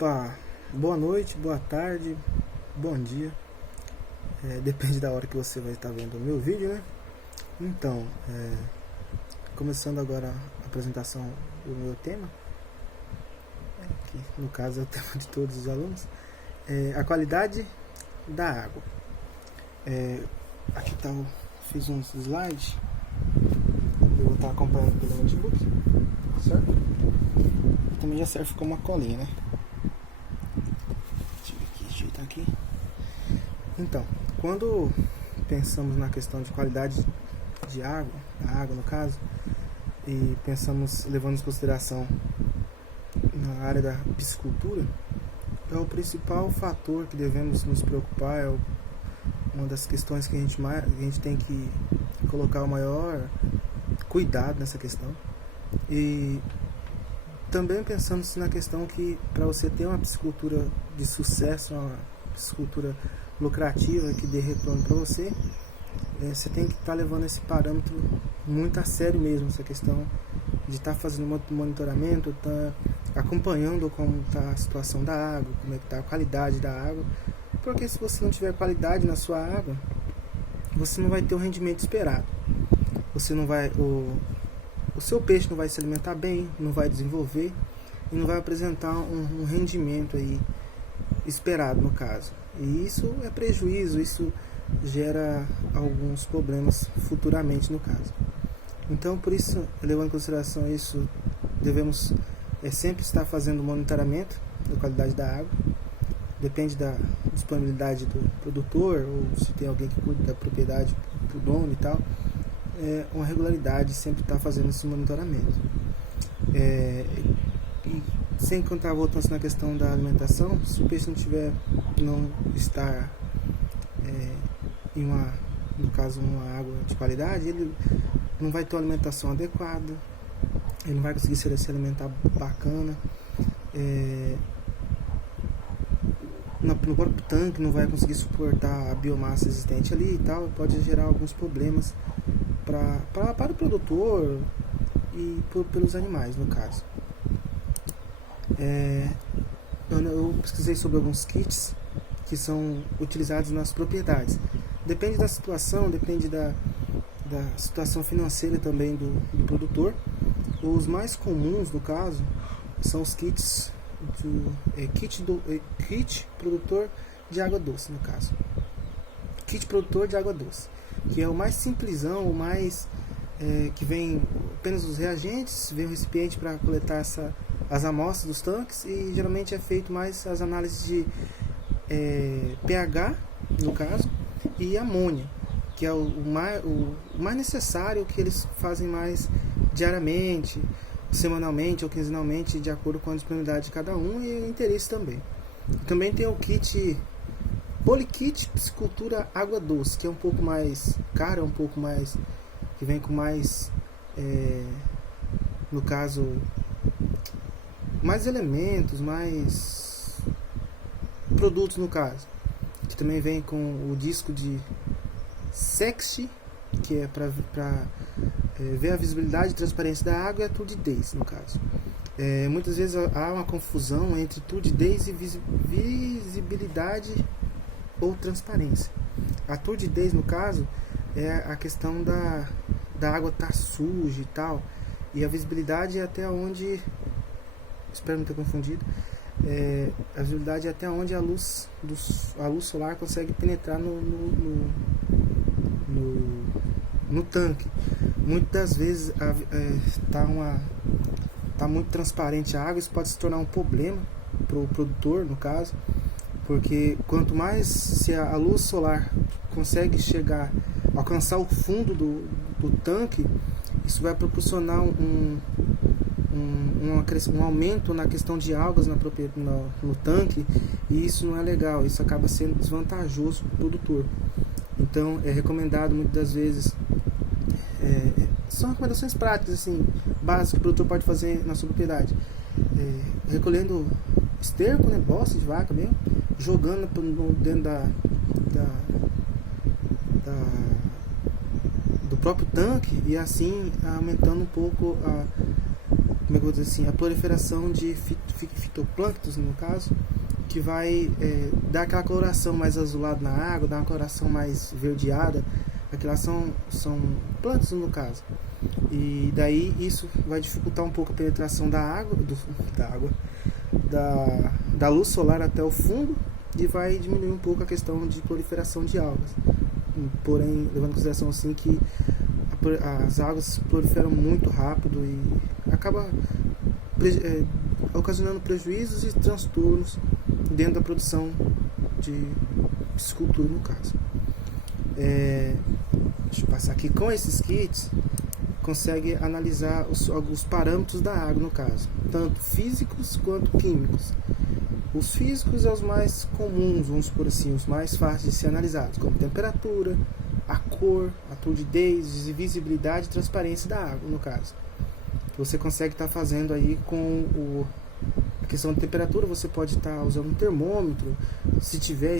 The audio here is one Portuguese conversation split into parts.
Opa, boa noite, boa tarde, bom dia. Depende da hora que você vai estar vendo o meu vídeo, né? Então, começando agora a apresentação do meu tema, que no caso é o tema de todos os alunos, a qualidade da água. Aqui tá, fiz uns slides, eu vou estar acompanhando pelo notebook, certo? Também já serve como uma colinha, né? Deixa eu aqui. Então, quando pensamos na questão de qualidade de água, da água no caso, e pensamos, levando em consideração na área da piscicultura, é o principal fator que devemos nos preocupar, uma das questões que a gente tem que colocar o maior cuidado nessa questão. E também pensamos na questão que para você ter uma piscicultura de sucesso, uma piscicultura lucrativa que dê retorno para você, você tem que estar levando esse parâmetro muito a sério mesmo, essa questão de estar fazendo monitoramento, estar acompanhando como está a situação da água, como é que está a qualidade da água, porque se você não tiver qualidade na sua água, você não vai ter o rendimento esperado. Você não vai, o seu peixe não vai se alimentar bem, não vai desenvolver e não vai apresentar um rendimento aí esperado no caso. E isso é prejuízo, isso gera alguns problemas futuramente no caso. Então, por isso, levando em consideração isso, devemos sempre estar fazendo monitoramento da qualidade da água. Depende da disponibilidade do produtor, ou se tem alguém que cuida da propriedade, do dono e tal. Uma regularidade, sempre estar fazendo esse monitoramento. E sem contar, voltando na questão da alimentação, se o peixe não estar em no caso uma água de qualidade, ele não vai ter uma alimentação adequada, ele não vai conseguir se alimentar bacana, no próprio tanque não vai conseguir suportar a biomassa existente ali e tal, pode gerar alguns problemas para o produtor e pelos animais no caso. Eu pesquisei sobre alguns kits que são utilizados nas propriedades. Depende da situação, depende da situação financeira também do produtor. Os mais comuns no caso são os kits kit produtor de água doce no caso. Kit produtor de água doce, que é o mais simplesão, o mais que vem apenas os reagentes, vem o recipiente para coletar as amostras dos tanques e geralmente é feito mais as análises de pH no caso e amônia, que é o mais necessário, que eles fazem mais diariamente, semanalmente ou quinzenalmente, de acordo com a disponibilidade de cada um e o interesse também. Também tem o kit Polikit Piscicultura Água Doce, que é um pouco mais caro, um pouco mais, que vem com mais, no caso, mais elementos, mais produtos no caso, que também vem com o disco de Sexti, que é para ver a visibilidade e transparência da água, e a turbidez no caso. Muitas vezes há uma confusão entre turbidez e visibilidade ou transparência. A turbidez no caso é a questão da água estar suja e tal, e a visibilidade é até onde, espero não ter confundido, a visibilidade é até onde a luz solar consegue penetrar no tanque. Muitas das vezes está muito transparente a água, isso pode se tornar um problema para o produtor no caso, porque quanto mais se a luz solar consegue alcançar o fundo do tanque, isso vai proporcionar um aumento na questão de algas no tanque, e isso não é legal, isso acaba sendo desvantajoso para o produtor. Então é recomendado muitas das vezes, são recomendações práticas assim, básicas que o produtor pode fazer na sua propriedade, recolhendo esterco, né, bosta de vaca mesmo, jogando dentro do próprio tanque, e assim aumentando um pouco como é que eu vou dizer assim, a proliferação de fitoplânctons, no caso, que vai dar aquela coloração mais azulada na água, dar uma coloração mais verdeada. Aquelas são plânctons, no caso. E daí isso vai dificultar um pouco a penetração da luz solar até o fundo e vai diminuir um pouco a questão de proliferação de algas. Porém, levando em consideração assim que as algas proliferam muito rápido e acaba ocasionando prejuízos e transtornos dentro da produção de piscicultura, no caso. Deixa eu passar aqui. Com esses kits, consegue analisar os parâmetros da água, no caso, tanto físicos quanto químicos. Os físicos são os mais comuns, vamos por assim, os mais fáceis de ser analisados, como temperatura, a cor, a turbidez, visibilidade e transparência da água, no caso. Você consegue estar fazendo aí com a questão de temperatura. Você pode estar usando um termômetro, se tiver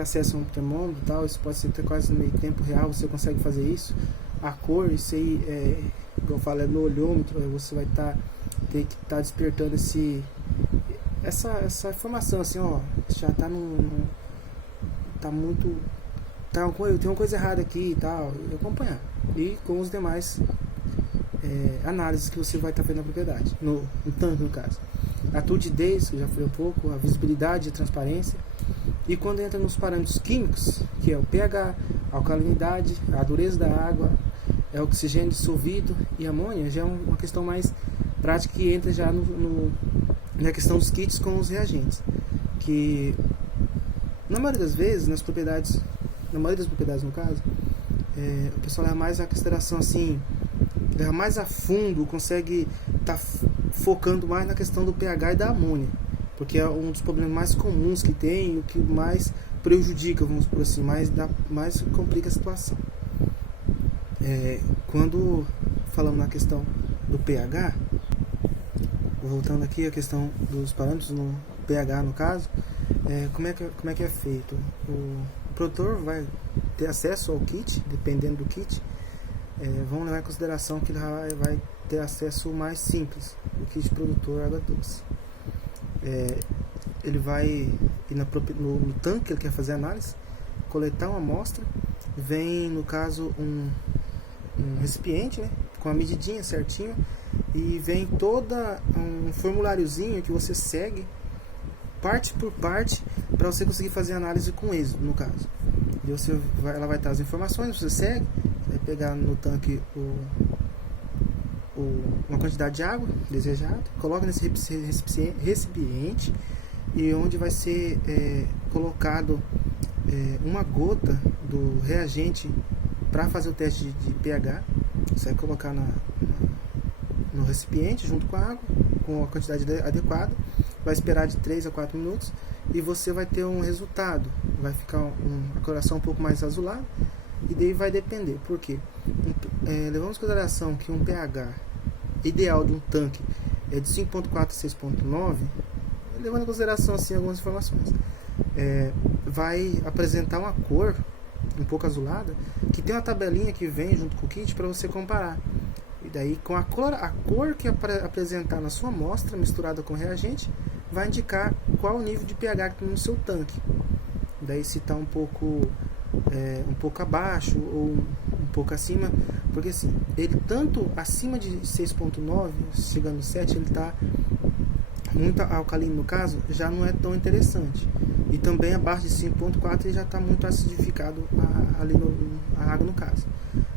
acesso a um termômetro e tal, isso pode ser quase no meio tempo real, você consegue fazer isso. A cor, isso aí, como eu falo, é no olhômetro, você vai ter que estar despertando essa informação, assim, ó, já está tem uma coisa errada aqui e tal, e acompanhar. E com os demais análises que você vai estar fazendo na propriedade, no tanque, no caso. A turbidez, que eu já falei um pouco, a visibilidade e a transparência. E quando entra nos parâmetros químicos, que é o pH, a alcalinidade, a dureza da água, é oxigênio dissolvido e amônia, já é uma questão mais prática que entra já na questão dos kits com os reagentes. Que na maioria das vezes, na maioria das propriedades no caso, o pessoal leva mais a consideração assim, leva mais a fundo, consegue estar focando mais na questão do pH e da amônia, porque é um dos problemas mais comuns que tem e o que mais prejudica, vamos por assim, mais complica a situação. Quando falamos na questão do pH, voltando aqui à questão dos parâmetros no pH, no caso, como é que é feito? O produtor vai ter acesso ao kit, dependendo do kit. Vamos levar em consideração que ele vai ter acesso mais simples, o kit produtor água doce. Ele vai ir no tanque que ele quer fazer a análise, coletar uma amostra, vem no caso um recipiente, né, com a medidinha certinho, e vem toda um formuláriozinho que você segue parte por parte para você conseguir fazer a análise com êxito, no caso. E ela vai estar as informações, você segue, vai pegar no tanque uma quantidade de água desejada, coloca nesse recipiente, e onde vai ser colocado uma gota do reagente para fazer o teste de pH. Você vai colocar no recipiente junto com a água, com a quantidade adequada, vai esperar de 3 a 4 minutos e você vai ter um resultado. Vai ficar a coloração um pouco mais azulada, e daí vai depender. Por quê? Levamos em consideração que um pH ideal de um tanque é de 5.4 a 6.9, levando em consideração assim algumas informações. Vai apresentar uma cor um pouco azulada, que tem uma tabelinha que vem junto com o kit para você comparar. E daí, com a cor que apresentar na sua amostra misturada com o reagente, vai indicar qual o nível de pH que tem no seu tanque. Daí, se está um pouco abaixo ou um pouco acima, porque assim, ele tanto acima de 6.9, chegando no 7, ele está muito alcalino, no caso, já não é tão interessante. E também abaixo de 5.4 ele já está muito acidificado ali a água, no caso.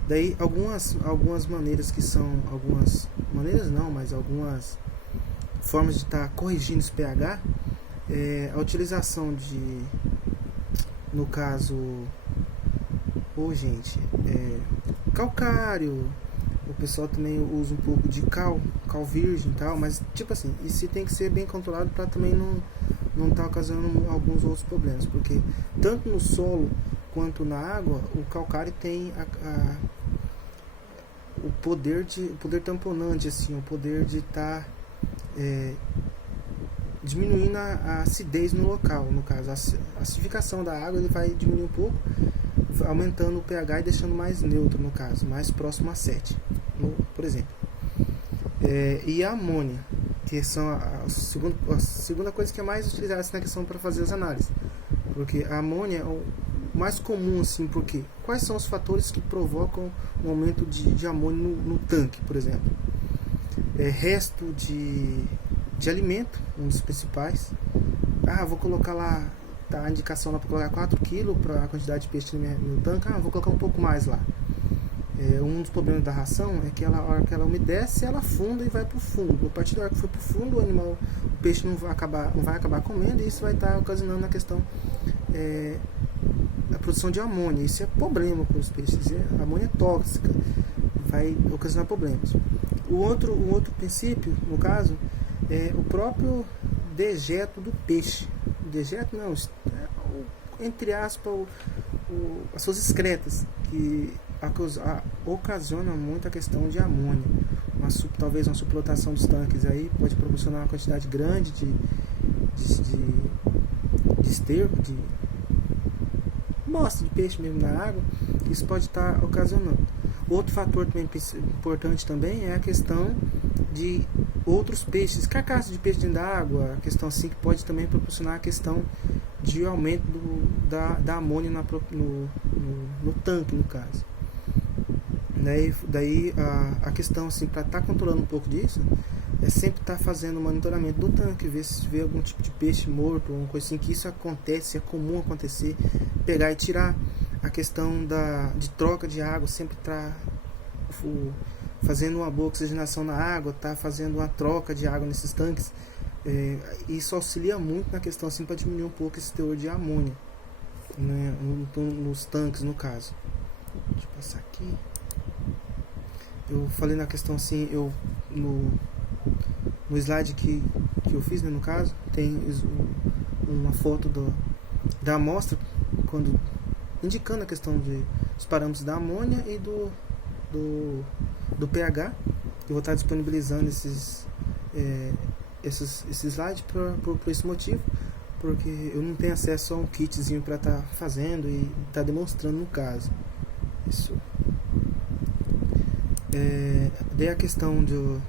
Daí algumas maneiras que são, algumas maneiras não, mas algumas formas de estar corrigindo esse pH, a utilização de, no caso, calcário. O pessoal também usa um pouco de cal virgem e tal, mas tipo assim, isso tem que ser bem controlado para também não estar ocasionando alguns outros problemas, porque tanto no solo quanto na água, o calcário tem o poder tamponante, assim, o poder de estar diminuindo a acidez no local. No caso, a acidificação da água ele vai diminuir um pouco, aumentando o pH e deixando mais neutro, no caso, mais próximo a 7, por exemplo. e a amônia, que são a segunda coisa que é mais utilizada na questão para fazer as análises, porque a amônia é o mais comum, assim, porque quais são os fatores que provocam o aumento de amônia no tanque, por exemplo? Resto de alimento, um dos principais. Vou colocar lá, tá a indicação lá para colocar 4 kg para a quantidade de peixe no tanque. Vou colocar um pouco mais lá. Um dos problemas da ração é que a hora que ela umedece, ela afunda e vai para o fundo. A partir da hora que for para o fundo, o peixe não vai acabar comendo, e isso vai estar ocasionando a questão a produção de amônia. Isso é problema para os peixes. A amônia é tóxica, vai ocasionar problemas. O outro princípio, no caso, é o próprio dejeto do peixe. Dejeto não, entre aspas, as suas excretas, que ocasiona muito a questão de amônia. Talvez uma superlotação dos tanques aí pode proporcionar uma quantidade grande de esterco, de bosta de peixe mesmo na água. Isso pode estar ocasionando. Outro fator também importante também é a questão de outros peixes, carcaças de peixe dentro da água, a questão assim que pode também proporcionar a questão de aumento da amônia no tanque, no caso. Daí a questão assim, para estar controlando um pouco disso, é sempre estar fazendo o monitoramento do tanque, ver se vê algum tipo de peixe morto, alguma coisa assim, que isso acontece, é comum acontecer, pegar e tirar. A questão de troca de água, sempre estar fazendo uma boa oxigenação na água, fazendo uma troca de água nesses tanques. Isso auxilia muito na questão assim, para diminuir um pouco esse teor de amônia, né, nos tanques, no caso. Deixa eu passar aqui. Eu falei na questão assim, no slide que eu fiz, né, no caso, tem uma foto da amostra, indicando a questão dos parâmetros da amônia e do pH. Eu vou estar disponibilizando esse slide por esse motivo, porque eu não tenho acesso a um kitzinho para estar fazendo e estar demonstrando no caso. Isso. Daí a questão do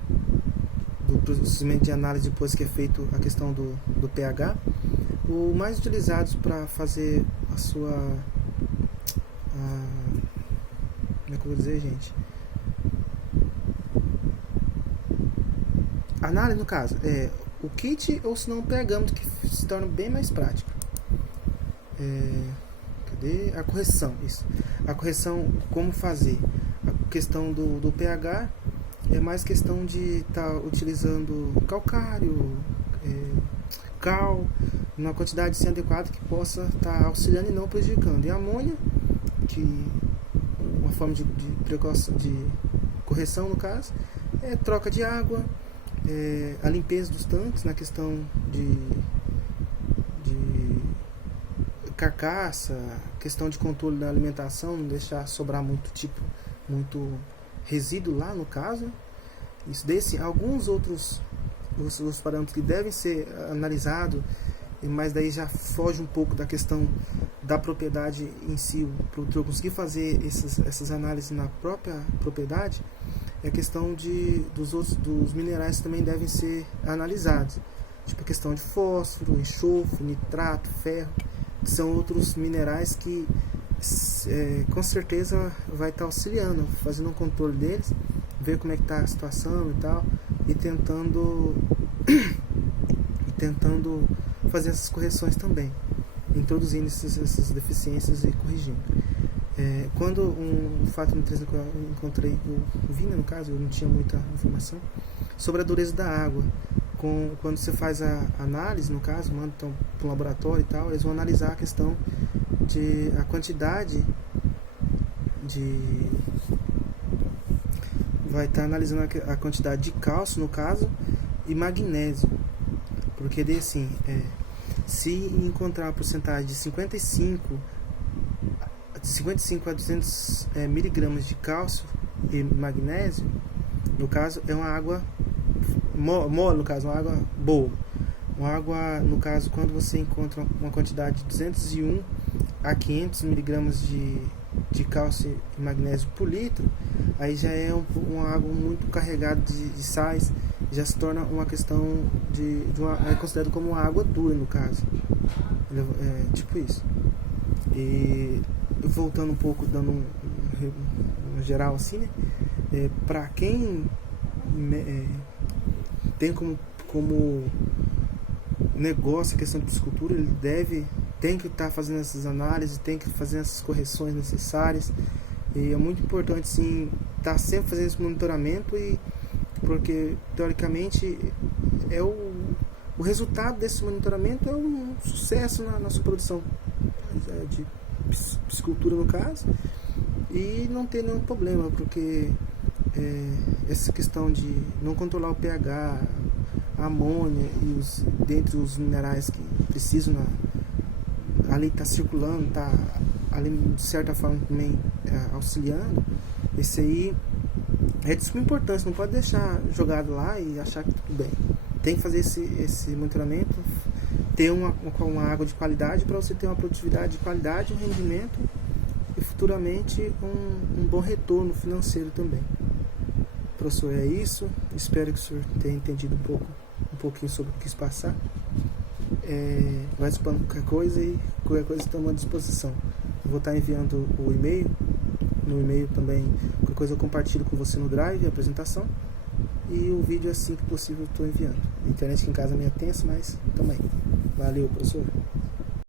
procedimento de análise, depois que é feito a questão do pH, o mais utilizado para fazer a sua como é que eu vou dizer, gente? Análise, no caso, o kit, ou se não o pH, que se torna bem mais prático. Cadê? A correção, isso. A correção, como fazer? A questão do pH é mais questão de estar utilizando calcário, cal, numa quantidade assim, adequada que possa estar auxiliando e não prejudicando. E a amônia, que uma forma de precaução, de correção, no caso, é troca de água, a limpeza dos tanques, na questão de carcaça, questão de controle da alimentação, não deixar sobrar muito resíduo lá, no caso. Isso desse, alguns outros os parâmetros que devem ser analisados, mas daí já foge um pouco da questão da propriedade em si. O produtor conseguir fazer essas análises na própria propriedade, é a questão dos minerais que também devem ser analisados, tipo a questão de fósforo, enxofre, nitrato, ferro, que são outros minerais que com certeza vai estar auxiliando, fazendo um controle deles, ver como é que está a situação e tal, e tentando fazer essas correções também, introduzindo essas deficiências e corrigindo. Quando um fato me interessa que eu encontrei, eu vi, no caso, eu não tinha muita informação sobre a dureza da água. Quando você faz a análise, no caso, manda então, para um laboratório e tal, eles vão analisar a questão de a quantidade vai estar analisando a quantidade de cálcio, no caso, e magnésio, porque daí assim, se encontrar uma porcentagem de 55 a 200 miligramas de cálcio e magnésio, no caso é uma água mole, no caso uma água boa. Uma água, no caso, quando você encontra uma quantidade de 201 a 500 miligramas de cálcio e magnésio por litro, aí já é uma água muito carregada de sais, já se torna uma questão é considerado como uma água dura no caso, tipo isso. E voltando um pouco, dando um geral assim, né? Para quem tem como negócio a questão de piscicultura, ele tem que estar fazendo essas análises, tem que fazer essas correções necessárias, e é muito importante sim estar sempre fazendo esse monitoramento, porque teoricamente o resultado desse monitoramento é um sucesso na sua produção de piscicultura no caso, e não ter nenhum problema, porque essa questão de não controlar o pH, a amônia e dentre os minerais que precisam ali está circulando, está ali de certa forma também auxiliando, esse aí é de suma importância, não pode deixar jogado lá e achar que tudo bem. Tem que fazer esse monitoramento, ter uma água de qualidade para você ter uma produtividade de qualidade, um rendimento e futuramente um bom retorno financeiro também. Professor, é isso. Espero que o senhor tenha entendido um pouquinho sobre o que quis passar. Vai explicando qualquer coisa estamos à disposição. Eu vou estar enviando o e-mail. No e-mail também, qualquer coisa eu compartilho com você no Drive, a apresentação. E o vídeo assim que possível eu estou enviando. A internet aqui em casa é meio tensa, mas também. Valeu, professor.